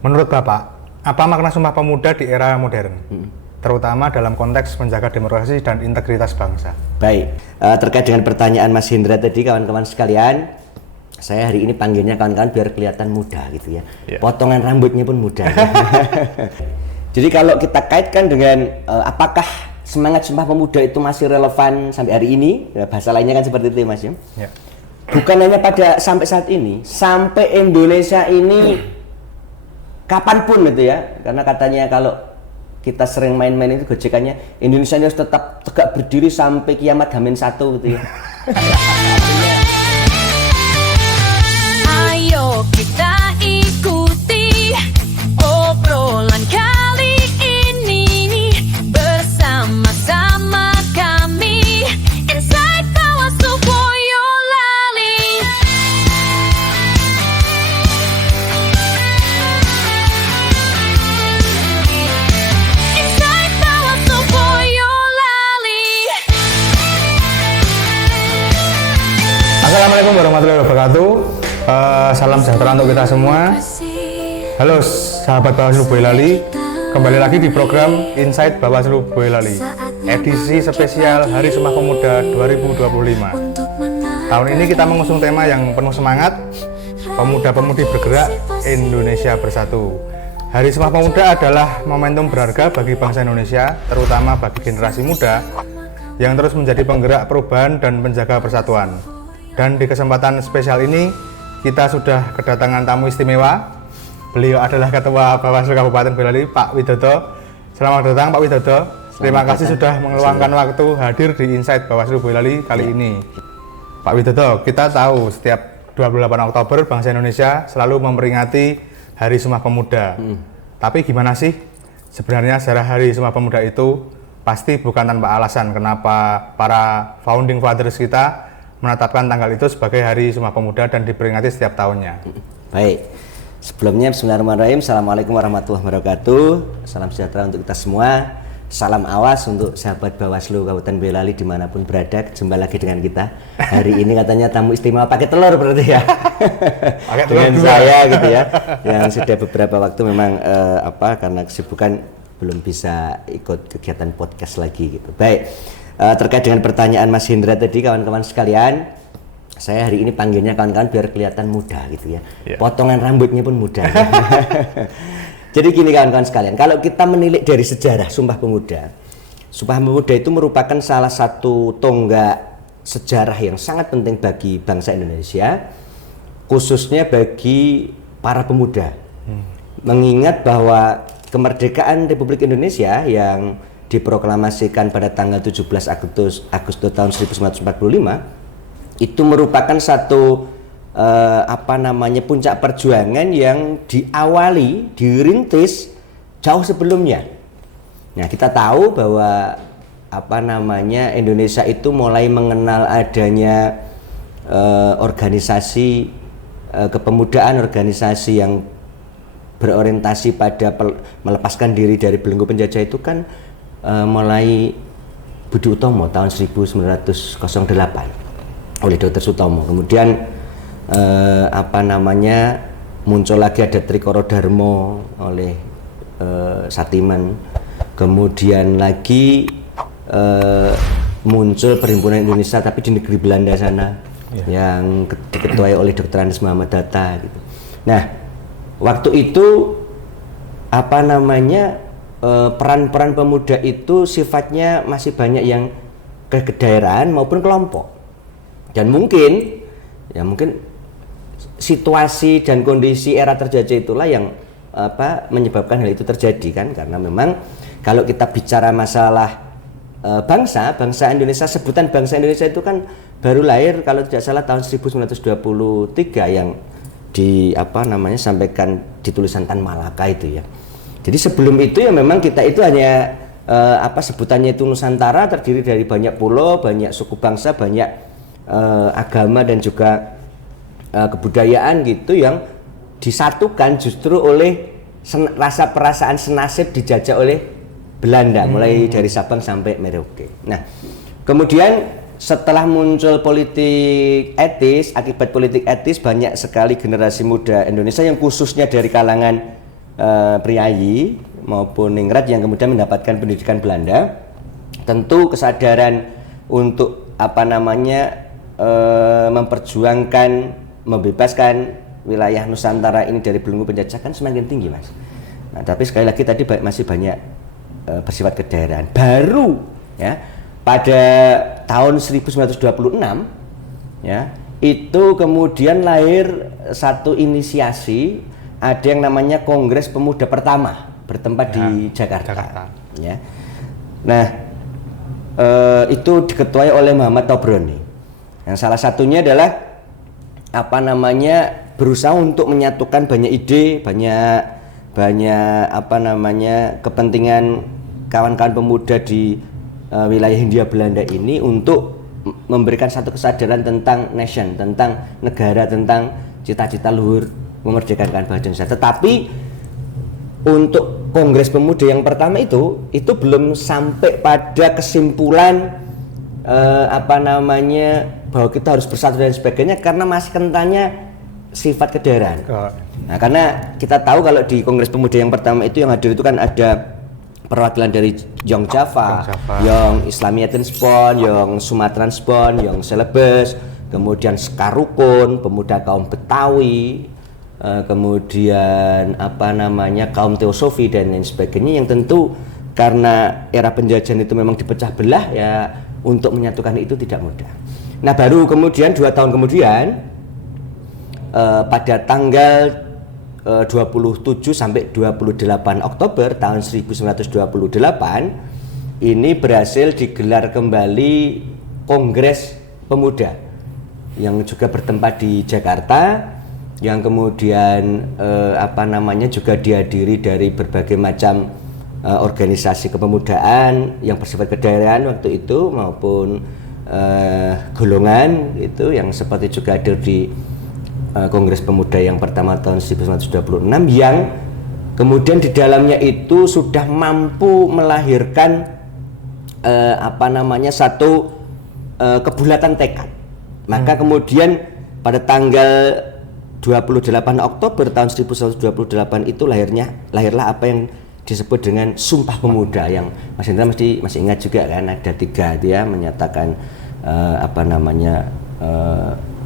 Menurut Bapak, apa makna Sumpah Pemuda di era modern? Terutama dalam konteks menjaga demokrasi dan integritas bangsa. Baik, terkait dengan pertanyaan Mas Hendra tadi, kawan-kawan sekalian, saya hari ini panggilnya kawan-kawan biar kelihatan muda gitu ya. Potongan rambutnya pun muda. Ya. Jadi kalau kita kaitkan dengan apakah semangat Sumpah Pemuda itu masih relevan sampai hari ini, bahasa lainnya kan seperti itu Mas ya. Bukan hanya pada sampai saat ini, sampai Indonesia ini kapanpun gitu ya, karena katanya kalau kita sering main-main itu gojekannya Indonesia harus tetap tegak berdiri sampai kiamat H-1 gitu ya. Ayo kita ikuti obrolan kali ini bersama-sama kami Inside Bawaslu Boyolali. Inside Bawaslu Boyolali. Assalamualaikum warahmatullahi wabarakatuh. Salam sejahtera untuk kita semua. Halo sahabat Bawaslu Boyolali, kembali lagi di program Insight Bawaslu Boyolali, edisi spesial Hari Sumpah Pemuda 2025. Tahun ini kita mengusung tema yang penuh semangat, Pemuda-Pemudi Bergerak, Indonesia Bersatu. Hari Sumpah Pemuda adalah momentum berharga bagi bangsa Indonesia, terutama bagi generasi muda yang terus menjadi penggerak perubahan dan penjaga persatuan. Dan di kesempatan spesial ini kita sudah kedatangan tamu istimewa. Beliau adalah Ketua Bawaslu Kabupaten Boyolali, Pak Widodo. Selamat datang Pak Widodo. Terima kasih sudah meluangkan waktu hadir di Insight Bawaslu Boyolali kali ini. Pak Widodo, kita tahu setiap 28 Oktober bangsa Indonesia selalu memperingati Hari Sumpah Pemuda. Tapi gimana sih sebenarnya sejarah Hari Sumpah Pemuda itu? Pasti bukan tanpa alasan kenapa para founding fathers kita menetapkan tanggal itu sebagai Hari Sumpah Pemuda dan diperingati setiap tahunnya. Baik, sebelumnya Bismillahirrahmanirrahim. Assalamualaikum warahmatullahi wabarakatuh. Salam sejahtera untuk kita semua. Salam awas untuk sahabat Bawaslu Kabupaten Boyolali dimanapun berada. Jumpa lagi dengan kita. Hari ini katanya tamu istimewa pakai telur berarti ya. Pakai telur dengan saya gitu ya. Yang sudah beberapa waktu memang karena kesibukan belum bisa ikut kegiatan podcast lagi gitu. Baik. Terkait dengan pertanyaan Mas Hendra tadi, kawan-kawan sekalian, saya hari ini panggilnya kawan-kawan biar kelihatan muda gitu ya. Potongan rambutnya pun muda. Ya. Jadi gini kawan-kawan sekalian, kalau kita menilik dari sejarah Sumpah Pemuda itu merupakan salah satu tonggak sejarah yang sangat penting bagi bangsa Indonesia, khususnya bagi para pemuda. Mengingat bahwa kemerdekaan Republik Indonesia yang diproklamasikan pada tanggal 17 Agustus tahun 1945 itu merupakan satu puncak perjuangan yang dirintis jauh sebelumnya. Nah, kita tahu bahwa Indonesia itu mulai mengenal adanya organisasi kepemudaan, organisasi yang berorientasi pada melepaskan diri dari belenggu penjajah itu kan mulai Budi Utomo tahun 1908 oleh Dr. Sutomo. Kemudian muncul lagi ada Trikoro Darmo oleh Satiman. Kemudian lagi muncul Perhimpunan Indonesia tapi di negeri Belanda sana yang diketuai oleh Dr. Andes Muhammad Hatta gitu. Nah, waktu itu peran-peran pemuda itu sifatnya masih banyak yang ke daerahan maupun kelompok, dan mungkin situasi dan kondisi era terjajah itulah yang menyebabkan hal itu terjadi kan, karena memang kalau kita bicara masalah bangsa Indonesia, sebutan bangsa Indonesia itu kan baru lahir kalau tidak salah tahun 1923 yang sampaikan di tulisan Tan Malaka itu ya. Jadi sebelum itu ya memang kita itu hanya sebutannya itu Nusantara, terdiri dari banyak pulau, banyak suku bangsa, banyak agama dan juga kebudayaan gitu yang disatukan justru oleh rasa perasaan senasib dijajah oleh Belanda mulai dari Sabang sampai Merauke. Nah, kemudian setelah muncul politik etis, akibat politik etis banyak sekali generasi muda Indonesia yang khususnya dari kalangan priayi maupun ningrat yang kemudian mendapatkan pendidikan Belanda, tentu kesadaran untuk memperjuangkan, membebaskan wilayah Nusantara ini dari belenggu penjajahan semakin tinggi, Mas. Nah, tapi sekali lagi tadi masih banyak bersifat kedaerahan. Baru ya pada tahun 1926 ya itu kemudian lahir satu inisiasi, ada yang namanya Kongres Pemuda pertama bertempat di Jakarta. Ya. Nah, itu diketuai oleh Muhammad Tobroni. Yang salah satunya adalah berusaha untuk menyatukan banyak ide, banyak kepentingan kawan-kawan pemuda di wilayah Hindia Belanda ini untuk memberikan satu kesadaran tentang nation, tentang negara, tentang cita-cita luhur memerdekakan bangsa Indonesia. Tetapi untuk Kongres Pemuda yang pertama itu belum sampai pada kesimpulan bahwa kita harus bersatu dan sebagainya, karena masih kentalnya sifat kedaerahan. Nah, karena kita tahu kalau di Kongres Pemuda yang pertama itu yang hadir itu kan ada perwakilan dari Yong Java, Yong Islamiatenspon, Yong Sumatranspon, Yong Celebes, kemudian Sekarukun, pemuda kaum Betawi, kemudian kaum Teosofi dan lain sebagainya, yang tentu karena era penjajahan itu memang dipecah belah ya, untuk menyatukan itu tidak mudah. Nah, baru kemudian 2 tahun kemudian pada tanggal 27 sampai 28 Oktober tahun 1928 ini berhasil digelar kembali Kongres Pemuda yang juga bertempat di Jakarta, yang kemudian juga dihadiri dari berbagai macam organisasi kepemudaan yang bersifat kedaerahan waktu itu maupun golongan itu yang seperti juga hadir di Kongres Pemuda yang pertama tahun 1926, yang kemudian di dalamnya itu sudah mampu melahirkan satu kebulatan tekad. Maka kemudian pada tanggal 28 Oktober tahun 1928 itu lahirlah apa yang disebut dengan Sumpah Pemuda, yang Mas Hendra masih ingat juga kan, ada 3 dia menyatakan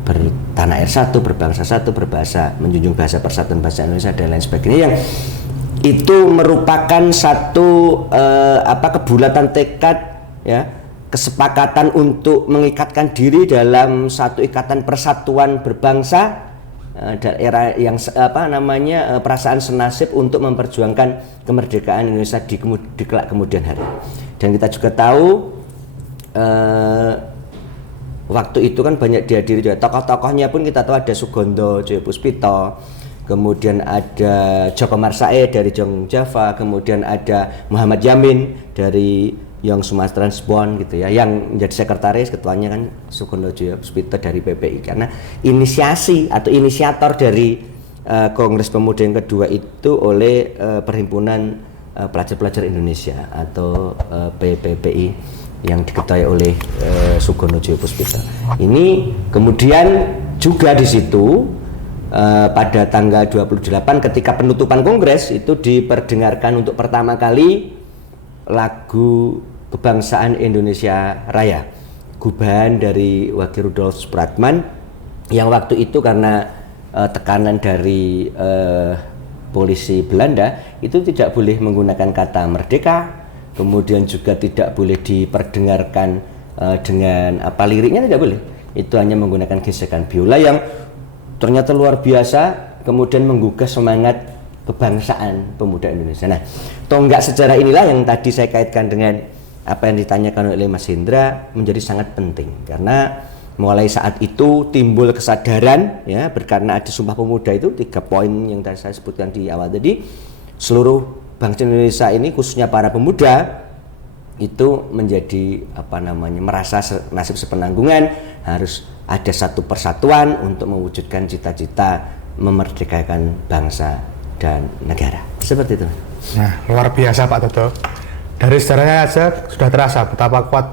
bertanah air satu, berbangsa satu, berbahasa, menjunjung bahasa persatuan bahasa Indonesia dan lain sebagainya, yang itu merupakan satu kebulatan tekad ya, kesepakatan untuk mengikatkan diri dalam satu ikatan persatuan berbangsa, era yang perasaan senasib untuk memperjuangkan kemerdekaan Indonesia di kelak kemudian hari. Dan kita juga tahu waktu itu kan banyak dihadiri juga tokoh-tokohnya pun kita tahu, ada Sugondo Joyopuspito, kemudian ada Joko Marsae dari Yong Java, kemudian ada Muhammad Yamin dari Yong Sumatranspon gitu ya, yang menjadi sekretaris, ketuanya kan Sugondo Joyopuspito dari PPI, karena inisiasi atau inisiator dari Kongres Pemuda yang kedua itu oleh Perhimpunan Pelajar-Pelajar Indonesia atau PPPI yang diketuai oleh Sugondo Joyopuspito. Ini kemudian juga di situ pada tanggal 28 ketika penutupan kongres itu diperdengarkan untuk pertama kali lagu Kebangsaan Indonesia Raya, gubahan dari Wage Rudolf Supratman, yang waktu itu karena tekanan dari polisi Belanda itu tidak boleh menggunakan kata merdeka, kemudian juga tidak boleh diperdengarkan dengan liriknya, tidak boleh. Itu hanya menggunakan gesekan biola yang ternyata luar biasa, kemudian menggugah semangat kebangsaan pemuda Indonesia. Nah, tonggak sejarah inilah yang tadi saya kaitkan dengan apa yang ditanyakan oleh Mas Hendra menjadi sangat penting, karena mulai saat itu timbul kesadaran ya, karena ada Sumpah Pemuda itu 3 poin yang tadi saya sebutkan di awal tadi, seluruh bangsa Indonesia ini khususnya para pemuda itu menjadi merasa nasib sepenanggungan, harus ada satu persatuan untuk mewujudkan cita-cita memerdekakan bangsa dan negara. Seperti itu. Nah, luar biasa Pak Toto. Dari sejarahnya aja sudah terasa betapa kuat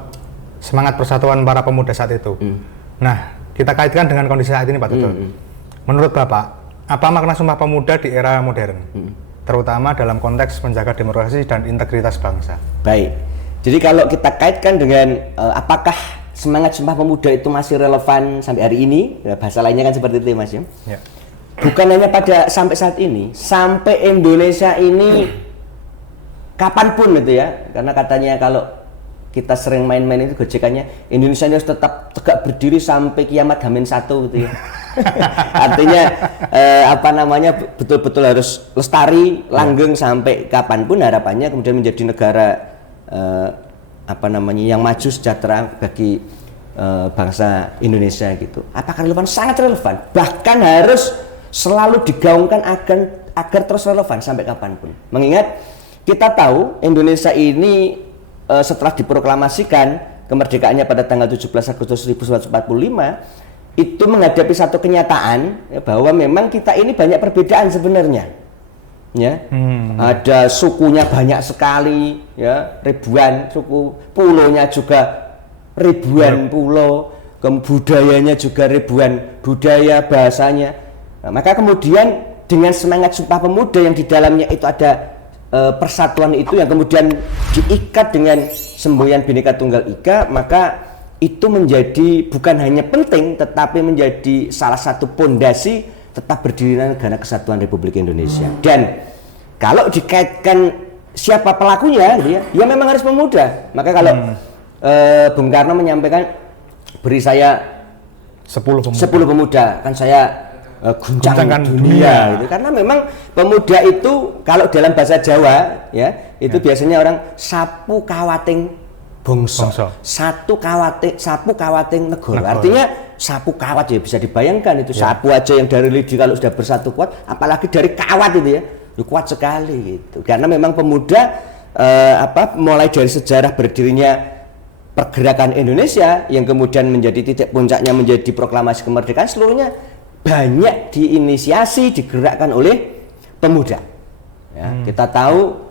semangat persatuan para pemuda saat itu. Nah, kita kaitkan dengan kondisi saat ini Pak Toto. Menurut Bapak, apa makna Sumpah Pemuda di era modern? terutama dalam konteks menjaga demokrasi dan integritas bangsa. Baik. Jadi kalau kita kaitkan dengan apakah semangat Sumpah Pemuda itu masih relevan sampai hari ini, ya, bahasa lainnya kan seperti itu, Mas. Ya. Bukan hanya pada sampai saat ini, sampai Indonesia ini kapanpun itu ya, karena katanya kalau kita sering main-main itu gojekannya Indonesia ini harus tetap tegak berdiri sampai kiamat H-1 gitu ya. Artinya betul-betul harus lestari, langgeng sampai kapanpun, harapannya kemudian menjadi negara yang maju sejahtera bagi bangsa Indonesia gitu. Apakah relevan? Sangat relevan. Bahkan harus selalu digaungkan agar terus relevan sampai kapanpun. Mengingat kita tahu Indonesia ini setelah diproklamasikan kemerdekaannya pada tanggal 17 Agustus 1945 itu menghadapi satu kenyataan ya, bahwa memang kita ini banyak perbedaan sebenarnya. Ya, ada sukunya banyak sekali, ya, ribuan suku, pulaunya juga ribuan pulau, budayanya juga ribuan budaya, bahasanya. Nah, maka kemudian dengan semangat Sumpah Pemuda yang di dalamnya itu ada persatuan itu yang kemudian diikat dengan semboyan Bhinneka Tunggal Ika, maka itu menjadi bukan hanya penting tetapi menjadi salah satu pondasi tetap berdirinya negara kesatuan Republik Indonesia. Dan kalau dikaitkan siapa pelakunya gitu ya memang harus pemuda. Maka kalau Bung Karno menyampaikan beri saya 10 pemuda kan saya guncangkan dunia gitu. Karena memang pemuda itu kalau dalam bahasa Jawa ya itu biasanya orang sapu kawating bongso. Sapu kawating negara. Artinya sapu kawat ya bisa dibayangkan itu sapu aja yang dari lidi kalau sudah bersatu kuat, apalagi dari kawat itu ya kuat sekali gitu. Karena memang pemuda mulai dari sejarah berdirinya pergerakan Indonesia yang kemudian menjadi titik puncaknya menjadi proklamasi kemerdekaan, seluruhnya banyak diinisiasi digerakkan oleh pemuda. Ya, kita tahu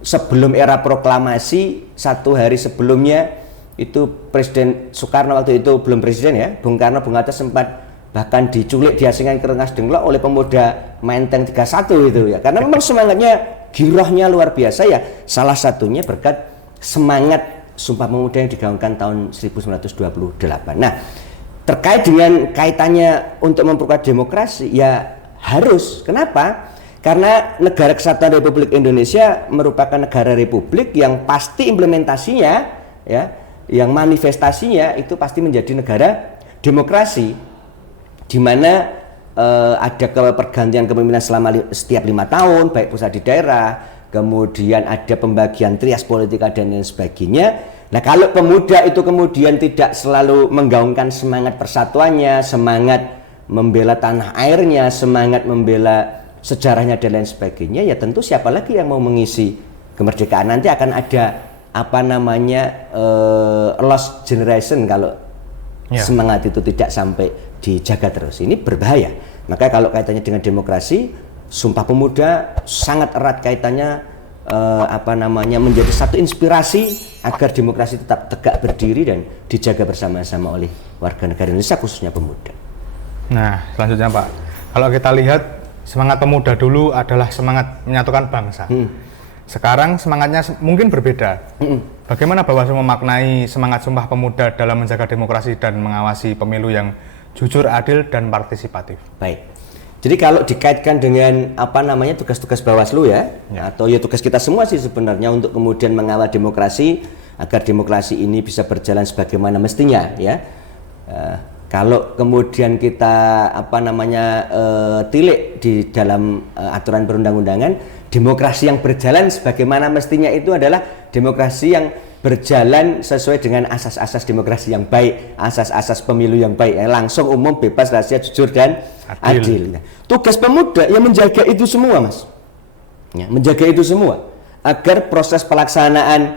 sebelum era proklamasi, satu hari sebelumnya itu Presiden Soekarno waktu itu belum presiden ya, Bung Karno, Bung Hatta sempat bahkan diculik, diasingkan ke Rengas Dengklok oleh pemuda Menteng 31 itu ya. Karena memang semangatnya, girohnya luar biasa ya. Salah satunya berkat semangat Sumpah Pemuda yang digaungkan tahun 1928. Nah, terkait dengan kaitannya untuk memperkuat demokrasi ya harus. Kenapa? Karena negara kesatuan Republik Indonesia merupakan negara republik yang pasti implementasinya ya, yang manifestasinya itu pasti menjadi negara demokrasi, di mana ada pergantian kepemimpinan setiap 5 tahun, baik pusat di daerah, kemudian ada pembagian trias politika dan lain sebagainya. Nah, kalau pemuda itu kemudian tidak selalu menggaungkan semangat persatuannya, semangat membela tanah airnya, semangat membela sejarahnya dan lain sebagainya, ya tentu siapa lagi yang mau mengisi kemerdekaan. Nanti akan ada lost generation kalau semangat itu tidak sampai dijaga terus. Ini berbahaya. Maka kalau kaitannya dengan demokrasi, Sumpah Pemuda sangat erat kaitannya menjadi satu inspirasi agar demokrasi tetap tegak berdiri dan dijaga bersama-sama oleh warga negara Indonesia, khususnya pemuda. Nah, selanjutnya Pak, kalau kita lihat semangat pemuda dulu adalah semangat menyatukan bangsa. Sekarang semangatnya mungkin berbeda. Bagaimana Bawaslu memaknai semangat Sumpah Pemuda dalam menjaga demokrasi dan mengawasi pemilu yang jujur, adil, dan partisipatif? Baik. Jadi kalau dikaitkan dengan tugas-tugas Bawaslu atau ya tugas kita semua sih sebenarnya untuk kemudian mengawal demokrasi agar demokrasi ini bisa berjalan sebagaimana mestinya ya. Kalau kemudian kita tilik di dalam aturan perundang-undangan, demokrasi yang berjalan sebagaimana mestinya itu adalah demokrasi yang berjalan sesuai dengan asas-asas demokrasi yang baik, asas-asas pemilu yang baik, langsung, umum, bebas, rahasia, jujur, dan adil. Tugas pemuda yang menjaga itu semua, Mas. Ya, menjaga itu semua agar proses pelaksanaan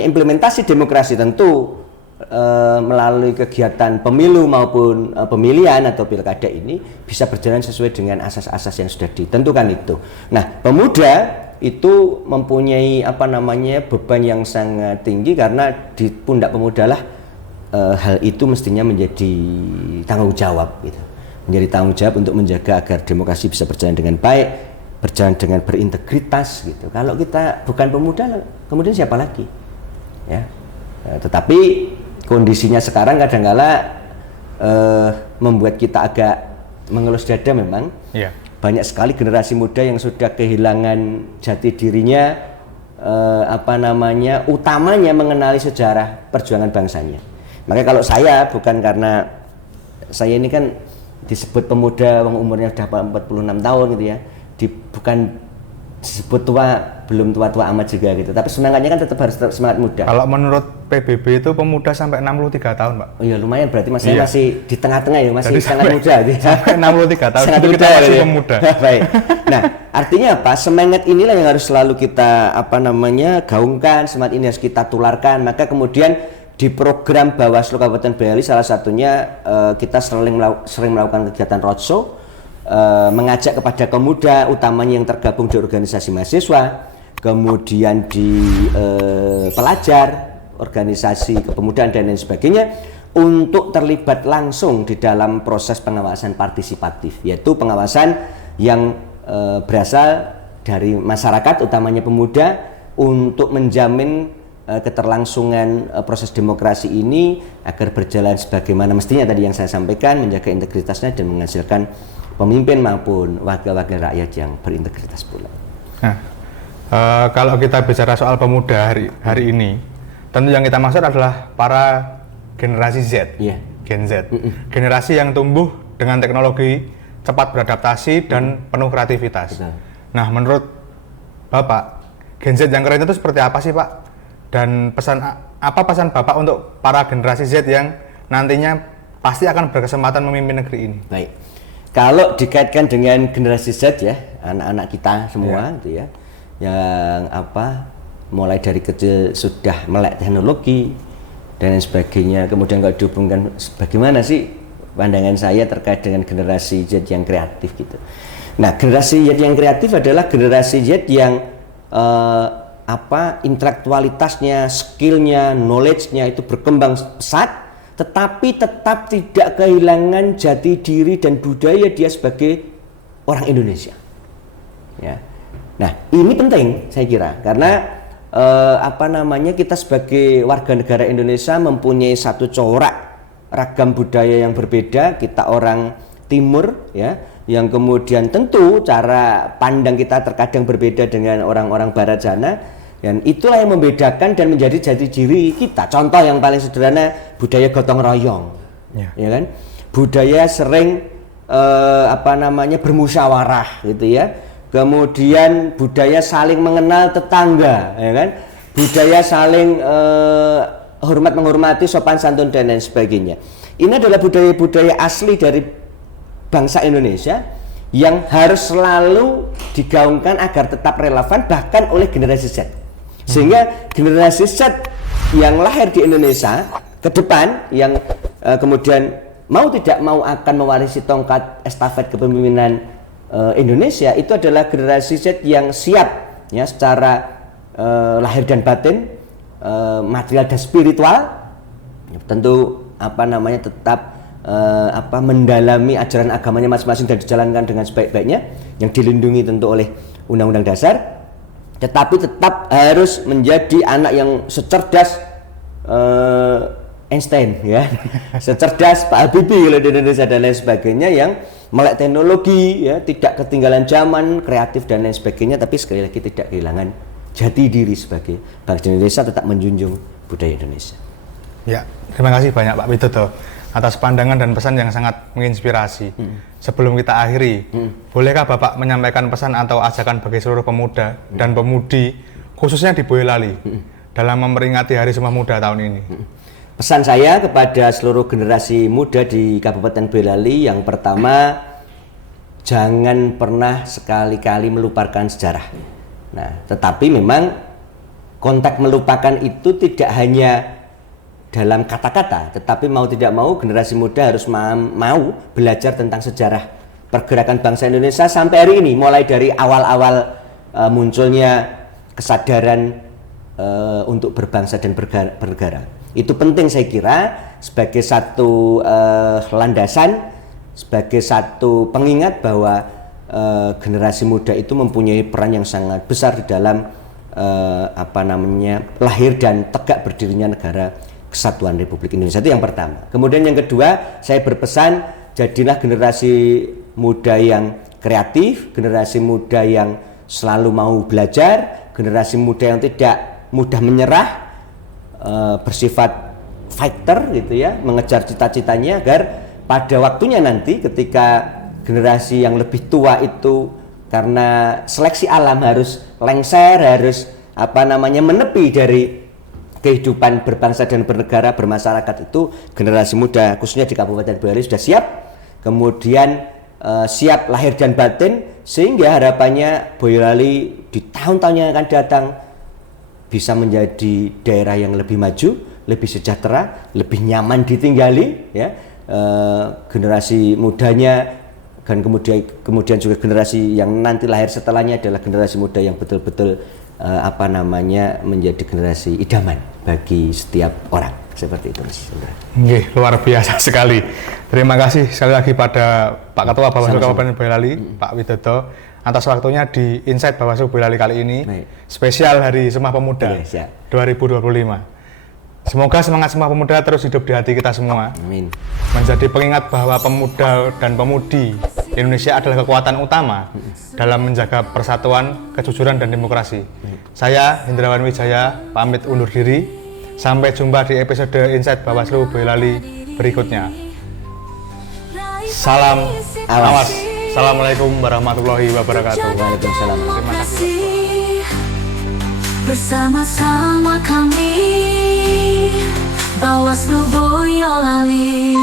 implementasi demokrasi tentu melalui kegiatan pemilu maupun pemilihan atau pilkada ini bisa berjalan sesuai dengan asas-asas yang sudah ditentukan itu. Nah, pemuda itu mempunyai beban yang sangat tinggi karena di pundak pemuda lah hal itu mestinya menjadi tanggung jawab gitu. menjadi tanggung jawab untuk menjaga agar demokrasi bisa berjalan dengan baik, berjalan dengan berintegritas gitu. Kalau kita bukan pemuda, kemudian siapa lagi? Ya. Tetapi kondisinya sekarang kadang-kala membuat kita agak mengelus dada memang. Iya. Banyak sekali generasi muda yang sudah kehilangan jati dirinya, utamanya mengenali sejarah perjuangan bangsanya. Makanya kalau saya, bukan karena saya ini kan disebut pemuda, umurnya sudah 46 tahun gitu ya, bukan disebut tua, belum tua-tua amat juga gitu, tapi semangatnya kan tetap harus semangat muda. Kalau menurut PBB itu pemuda sampai 63 tahun, Pak. Oh iya, lumayan, berarti saya Iya. masih di tengah-tengah ya, masih Jadi sangat muda gitu. Sampai 63 tahun Sangat itu kita muda, masih ya. pemuda. Baik. Nah, artinya apa? Semangat inilah yang harus selalu kita gaungkan, semangat ini harus kita tularkan. Maka kemudian di program Bawaslu Kabupaten Boyolali salah satunya kita sering melakukan kegiatan roadshow, mengajak kepada pemuda, utamanya yang tergabung di organisasi mahasiswa, kemudian di pelajar, organisasi kepemudaan dan lain sebagainya, untuk terlibat langsung di dalam proses pengawasan partisipatif, yaitu pengawasan yang berasal dari masyarakat, utamanya pemuda, untuk menjamin keterlangsungan proses demokrasi ini agar berjalan sebagaimana mestinya tadi yang saya sampaikan, menjaga integritasnya dan menghasilkan pemimpin maupun wakil-wakil rakyat yang berintegritas pula. Nah, kalau kita bicara soal pemuda hari ini, tentu yang kita maksud adalah para generasi Z, Iya. Gen Z, generasi yang tumbuh dengan teknologi, cepat beradaptasi dan penuh kreativitas. Betul. Nah, menurut Bapak, Gen Z yang keren itu seperti apa sih, Pak? Dan pesan Bapak untuk para generasi Z yang nantinya pasti akan berkesempatan memimpin negeri ini? Baik. Kalau dikaitkan dengan generasi Z ya, anak-anak kita semua gitu ya, yang mulai dari kecil sudah melek teknologi dan lain sebagainya, kemudian kalau dihubungkan bagaimana sih pandangan saya terkait dengan generasi Z yang kreatif gitu. Nah, generasi Z yang kreatif adalah generasi Z yang intelektualitasnya, skillnya, knowledge-nya itu berkembang pesat, tetapi tetap tidak kehilangan jati diri dan budaya dia sebagai orang Indonesia. Ya. Nah, ini penting saya kira karena kita sebagai warga negara Indonesia mempunyai satu corak ragam budaya yang berbeda. Kita orang Timur ya, yang kemudian tentu cara pandang kita terkadang berbeda dengan orang-orang Barat sana. Dan itulah yang membedakan dan menjadi jati diri kita. Contoh yang paling sederhana, budaya gotong royong, ya kan? Budaya sering bermusyawarah, gitu ya. Kemudian budaya saling mengenal tetangga, ya kan? Budaya saling hormat menghormati, sopan santun dan lain sebagainya. Ini adalah budaya-budaya asli dari bangsa Indonesia yang harus selalu digaungkan agar tetap relevan bahkan oleh generasi Z. Sehingga generasi Z yang lahir di Indonesia ke depan yang kemudian mau tidak mau akan mewarisi tongkat estafet kepemimpinan Indonesia, itu adalah generasi Z yang siap ya secara lahir dan batin, material dan spiritual, tentu tetap mendalami ajaran agamanya masing-masing dan dijalankan dengan sebaik-baiknya, yang dilindungi tentu oleh Undang-Undang Dasar, tetapi tetap harus menjadi anak yang secerdas Einstein ya, secerdas Pak Habibie kalau di Indonesia dan lain sebagainya, yang melek teknologi ya, tidak ketinggalan zaman, kreatif dan lain sebagainya, tapi sekali lagi tidak kehilangan jati diri sebagai bangsa Indonesia, tetap menjunjung budaya Indonesia. Ya, terima kasih banyak Pak Widodo atas pandangan dan pesan yang sangat menginspirasi. Sebelum kita akhiri, bolehkah Bapak menyampaikan pesan atau ajakan bagi seluruh pemuda dan pemudi, khususnya di Boyolali, dalam memperingati Hari Sumpah Muda tahun ini? Pesan saya kepada seluruh generasi muda di Kabupaten Boyolali, yang pertama, jangan pernah sekali-kali melupakan sejarah. Nah, tetapi memang konteks melupakan itu tidak hanya dalam kata-kata, tetapi mau tidak mau generasi muda harus mau belajar tentang sejarah pergerakan bangsa Indonesia sampai hari ini, mulai dari awal-awal munculnya kesadaran untuk berbangsa dan bernegara. Itu penting saya kira sebagai satu landasan sebagai satu pengingat bahwa generasi muda itu mempunyai peran yang sangat besar di dalam lahir dan tegak berdirinya negara Kesatuan Republik Indonesia. Itu yang pertama. Kemudian yang kedua, saya berpesan jadilah generasi muda yang kreatif, generasi muda yang selalu mau belajar, generasi muda yang tidak mudah menyerah, bersifat fighter gitu ya, mengejar cita-citanya agar pada waktunya nanti ketika generasi yang lebih tua itu karena seleksi alam harus lengser, harus menepi dari kehidupan berbangsa dan bernegara, bermasyarakat, itu generasi muda khususnya di Kabupaten Boyolali sudah siap, kemudian siap lahir dan batin, sehingga harapannya Boyolali di tahun-tahun yang akan datang bisa menjadi daerah yang lebih maju, lebih sejahtera, lebih nyaman ditinggali ya. Generasi mudanya dan kemudian juga generasi yang nanti lahir setelahnya adalah generasi muda yang betul-betul menjadi generasi idaman bagi setiap orang, seperti itu Mas Indra. Nggih, luar biasa sekali. Terima kasih sekali lagi pada Pak Ketua Bawaslu Kabupaten Boyolali, Pak Widodo, atas waktunya di Insight Bawaslu Boyolali kali ini. Spesial Hari Sumpah Pemuda 2025. Semoga semangat Sumpah Pemuda terus hidup di hati kita semua. Amin. Menjadi pengingat bahwa pemuda dan pemudi Indonesia adalah kekuatan utama dalam menjaga persatuan, kejujuran, dan demokrasi. Saya Hendrawan Wijaya pamit undur diri. Sampai jumpa di episode Insight Bawaslu Boyolali berikutnya. Salam awas. Assalamualaikum warahmatullahi wabarakatuh. Waalaikumsalam. Terima kasih. Bersama-sama kami Bawaslu Boyolali.